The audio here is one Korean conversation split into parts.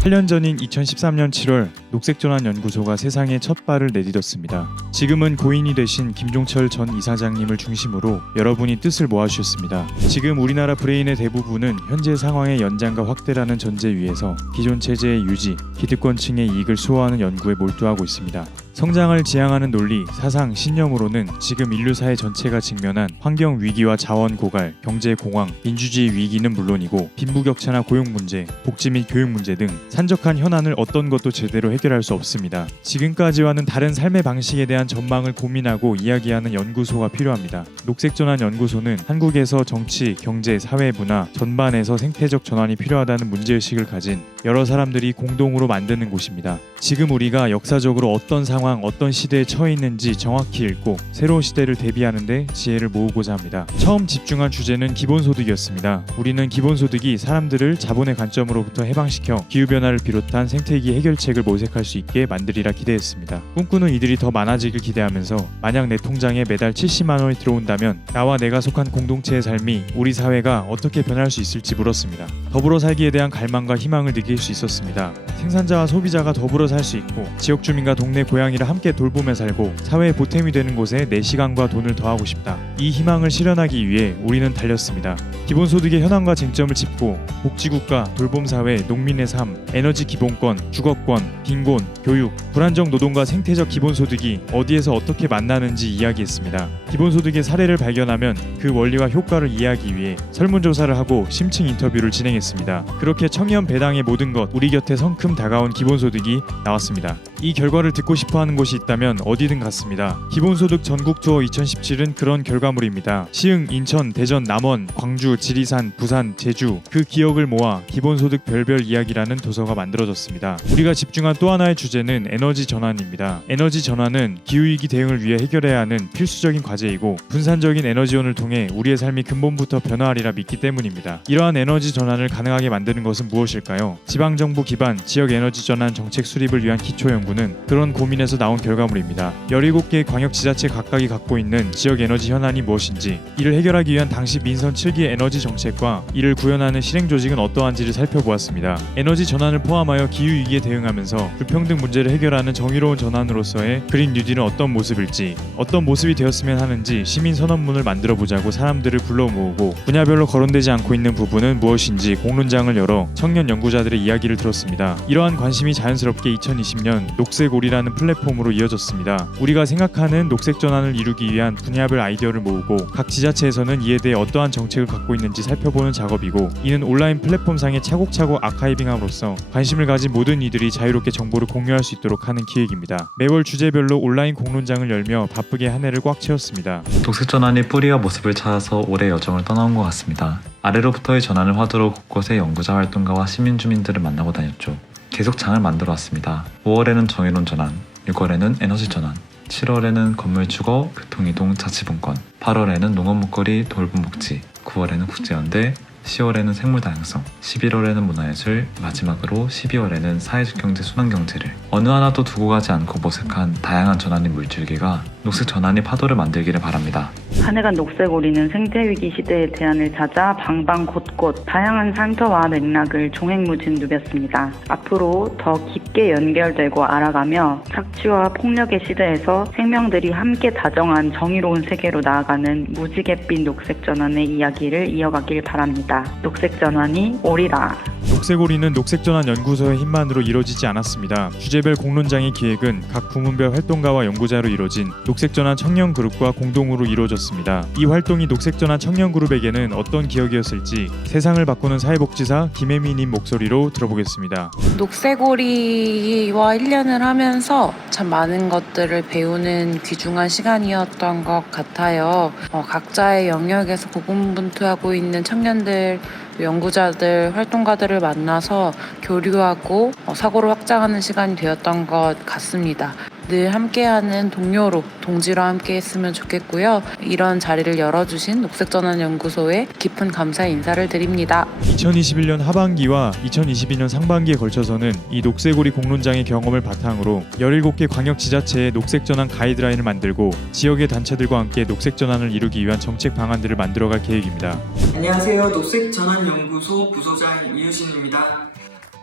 8년 전인 2013년 7월 녹색전환연구소가 세상에 첫 발을 내디뎠습니다. 지금은 고인이 되신 김종철 전 이사장님을 중심으로 여러분이 뜻을 모아주셨습니다. 지금 우리나라 브레인의 대부분은 현재 상황의 연장과 확대라는 전제 위에서 기존 체제의 유지, 기득권층의 이익을 수호하는 연구에 몰두하고 있습니다. 성장을 지향하는 논리, 사상, 신념으로는 지금 인류사회 전체가 직면한 환경 위기와 자원 고갈, 경제 공황, 민주주의 위기는 물론이고 빈부격차나 고용 문제, 복지 및 교육 문제 등 산적한 현안을 어떤 것도 제대로 해결할 수 없습니다. 지금까지와는 다른 삶의 방식에 대한 전망을 고민하고 이야기하는 연구소가 필요합니다. 녹색전환연구소는 한국에서 정치, 경제, 사회, 문화 전반에서 생태적 전환이 필요하다는 문제의식을 가진 여러 사람들이 공동으로 만드는 곳입니다. 지금 우리가 역사적으로 어떤 상황, 어떤 시대에 처해 있는지 정확히 읽고 새로운 시대를 대비하는 데 지혜를 모으고자 합니다. 처음 집중한 주제는 기본소득이었습니다. 우리는 기본소득이 사람들을 자본의 관점으로부터 해방시켜 기후변화를 비롯한 생태위기 해결책을 모색할 수 있게 만들이라 기대했습니다. 꿈꾸는 이들이 더 많아지길 기대하면서 만약 내 통장에 매달 70만 원이 들어온다면 나와 내가 속한 공동체의 삶이 우리 사회가 어떻게 변할 수 있을지 물었습니다. 더불어 살기에 대한 갈망과 희망을 느낄 수 있었습니다. 생산자와 소비자가 더불어 살 수 있고 지역 주민과 동네 고양이를 함께 돌보며 살고 사회의 보탬이 되는 곳에 내 시간과 돈을 더하고 싶다. 이 희망을 실현하기 위해 우리는 달렸습니다. 기본소득의 현황과 쟁점을 짚고 복지국가, 돌봄사회, 농민의 삶, 에너지 기본권, 주거권, 빈곤, 교육, 불안정 노동과 생태적 기본소득이 어디에서 어떻게 만나는지 이야기했습니다. 기본소득의 사례를 발견하면 그 원리와 효과를 이해하기 위해 설문조사를 하고 심층 인터뷰를 진행했습니다. 그렇게 청년 배당의 모든 것, 우리 곁에 성큼 다가온 기본소득이 나왔습니다. 이 결과를 듣고 싶어하는 곳이 있다면 어디든 갔습니다. 기본소득 전국투어 2017은 그런 결과물입니다. 시흥, 인천, 대전, 남원, 광주, 지리산, 부산, 제주 그 기억을 모아 기본소득 별별 이야기라는 도서가 만들어졌습니다. 우리가 집중한 또 하나의 주제는 에너지 전환입니다. 에너지 전환은 기후위기 대응을 위해 해결해야 하는 필수적인 과제이고 분산적인 에너지원을 통해 우리의 삶이 근본부터 변화하리라 믿기 때문입니다. 이러한 에너지 전환을 가능하게 만드는 것은 무엇일까요? 지방정부 기반 지역 에너지 전환 정책 수립을 위한 기초연구는 그런 고민에서 나온 결과물입니다. 17개의 광역지자체 각각이 갖고 있는 지역 에너지 현안이 무엇인지, 이를 해결하기 위한 당시 민선 7기의 에너지 정책과 이를 구현하는 실행조직은 어떠한지를 살펴보았습니다. 에너지 전환을 포함하여 기후위기에 대응하면서 불평등 문제를 해결하는 정의로운 전환으로서의 그린 뉴딜은 어떤 모습일지, 어떤 모습이 되었으면 하는지 시민선언문을 만들어보자고 사람들을 불러 모으고 분야별로 거론되지 않고 있는 부분은 무엇인지 공론장을 열어 청년 연구자들의 이야기를 들었습니다. 이러한 관심이 자연스럽게 2020년 녹색올이라는 플랫폼으로 이어졌습니다. 우리가 생각하는 녹색 전환을 이루기 위한 분야별 아이디어를 모으고 각 지자체에서는 이에 대해 어떠한 정책을 갖고 있는지 살펴보는 작업이고, 이는 온라인 플랫폼상에 차곡차곡 아카이빙함으로써 관심을 가진 모든 이들이 자유롭게 정보를 공유할 수 있도록 하는 기획입니다. 매월 주제별로 온라인 공론장을 열며 바쁘게 한 해를 꽉 채웠습니다. 녹색 전환이 뿌리와 모습을 찾아서 올해 여정을 떠나온 것 같습니다. 아래로부터의 전환을 화두로 곳곳의 연구자 활동가와 시민 주민들을 만나고 다녔죠. 계속 장을 만들어 왔습니다. 5월에는 정의론 전환, 6월에는 에너지 전환, 7월에는 건물주거, 교통이동, 자치분권, 8월에는 농업 먹거리, 돌봄 복지, 9월에는 국제연대, 10월에는 생물 다양성, 11월에는 문화예술, 마지막으로 12월에는 사회적 경제, 순환 경제를 어느 하나도 두고 가지 않고 모색한 다양한 전환의 물줄기가 녹색 전환이 파도를 만들기를 바랍니다. 한 해간 녹색오리는 생태위기 시대의 대안을 찾아 방방 곳곳 다양한 산터와 맥락을 종횡무진 누볐습니다. 앞으로 더 깊게 연결되고 알아가며 착취와 폭력의 시대에서 생명들이 함께 다정한 정의로운 세계로 나아가는 무지갯빛 녹색 전환의 이야기를 이어가길 바랍니다. 녹색 전환이 오리라. 녹색오리는 녹색전환연구소의 힘만으로 이루어지지 않았습니다. 주제별 공론장의 기획은 각 부문별 활동가와 연구자로 이루어진 녹색전환 청년그룹과 공동으로 이루어졌습니다. 이 활동이 녹색전환 청년그룹에게는 어떤 기억이었을지 세상을 바꾸는 사회복지사 김혜미님 목소리로 들어보겠습니다. 녹색오리와 1년을 하면서 참 많은 것들을 배우는 귀중한 시간이었던 것 같아요. 각자의 영역에서 고군분투하고 있는 청년들, 연구자들, 활동가들을 만나서 교류하고 사고를 확장하는 시간이 되었던 것 같습니다. 늘 함께하는 동료로, 동지로 함께했으면 좋겠고요. 이런 자리를 열어주신 녹색전환연구소에 깊은 감사의 인사를 드립니다. 2021년 하반기와 2022년 상반기에 걸쳐서는 이 녹색오리 공론장의 경험을 바탕으로 17개 광역지자체의 녹색전환 가이드라인을 만들고 지역의 단체들과 함께 녹색전환을 이루기 위한 정책 방안들을 만들어갈 계획입니다. 안녕하세요. 녹색전환연구소 부소장 이유신입니다.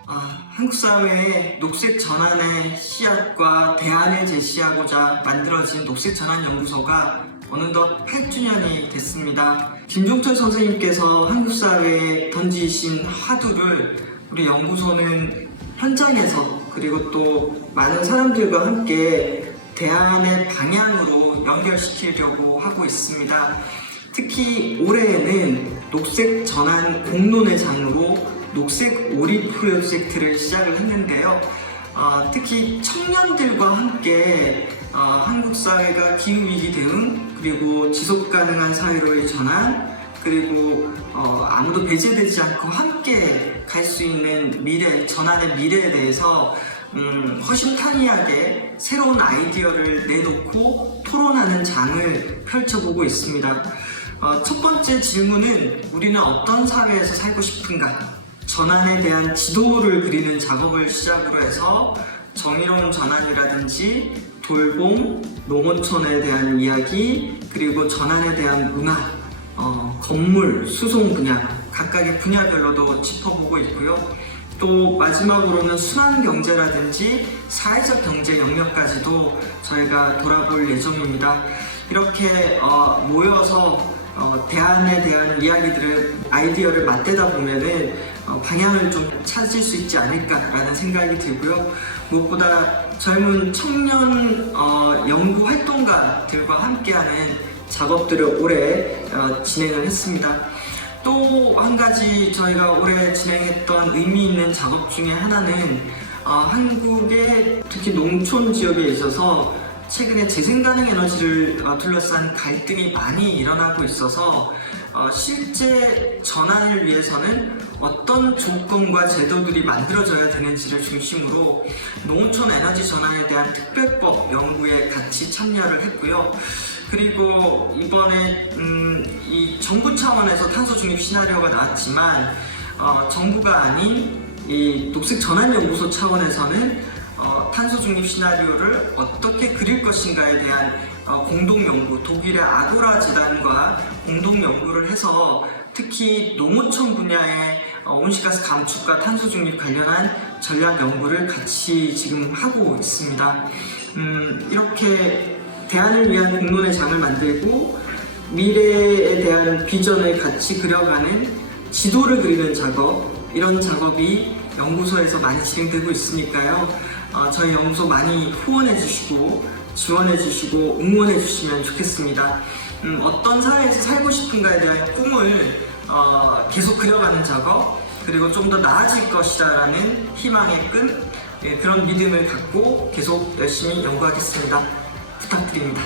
한국 사회의 녹색 전환의 씨앗과 대안을 제시하고자 만들어진 녹색 전환 연구소가 어느덧 8주년이 됐습니다. 김종철 선생님께서 한국 사회에 던지신 화두를 우리 연구소는 현장에서 그리고 또 많은 사람들과 함께 대안의 방향으로 연결시키려고 하고 있습니다. 특히 올해에는 녹색 전환 공론의 장으로 녹색 오리 프로젝트를 시작을 했는데요. 특히 청년들과 함께 한국 사회가 기후위기 대응, 그리고 지속가능한 사회로의 전환, 그리고 아무도 배제되지 않고 함께 갈 수 있는 미래, 전환의 미래에 대해서 허심탄회하게 새로운 아이디어를 내놓고 토론하는 장을 펼쳐보고 있습니다. 첫 번째 질문은 우리는 어떤 사회에서 살고 싶은가? 전환에 대한 지도를 그리는 작업을 시작으로 해서 정의로운 전환이라든지 돌봄, 농어촌에 대한 이야기, 그리고 전환에 대한 문화, 건물, 수송 분야, 각각의 분야별로도 짚어보고 있고요. 또 마지막으로는 순환경제라든지 사회적 경제 영역까지도 저희가 돌아볼 예정입니다. 이렇게 모여서 대안에 대한 이야기들을, 아이디어를 맞대다 보면은 방향을 좀 찾을 수 있지 않을까라는 생각이 들고요. 무엇보다 젊은 청년 연구 활동가들과 함께하는 작업들을 올해 진행을 했습니다. 또 한 가지 저희가 올해 진행했던 의미 있는 작업 중에 하나는 한국의 특히 농촌 지역에 있어서 최근에 재생가능 에너지를 둘러싼 갈등이 많이 일어나고 있어서 실제 전환을 위해서는 어떤 조건과 제도들이 만들어져야 되는지를 중심으로 농촌 에너지 전환에 대한 특별법 연구에 같이 참여를 했고요. 그리고 이번에 이 정부 차원에서 탄소 중립 시나리오가 나왔지만 정부가 아닌 이 녹색 전환 연구소 차원에서는 탄소 중립 시나리오를 어떻게 그릴 것인가에 대한 공동 연구, 독일의 아고라 재단과 공동 연구를 해서 특히 농어촌 분야의 온실가스 감축과 탄소 중립 관련한 전략 연구를 같이 지금 하고 있습니다. 이렇게 대안을 위한 공론의 장을 만들고 미래에 대한 비전을 같이 그려가는 지도를 그리는 작업, 이런 작업이 연구소에서 많이 진행되고 있으니까요. 저희 연구소 많이 후원해 주시고 지원해 주시고 응원해 주시면 좋겠습니다. 어떤 사회에서 살고 싶은가에 대한 꿈을 계속 그려가는 작업, 그리고 좀 더 나아질 것이다라는 희망의 끈, 그런 믿음을 갖고 계속 열심히 연구하겠습니다. 부탁드립니다.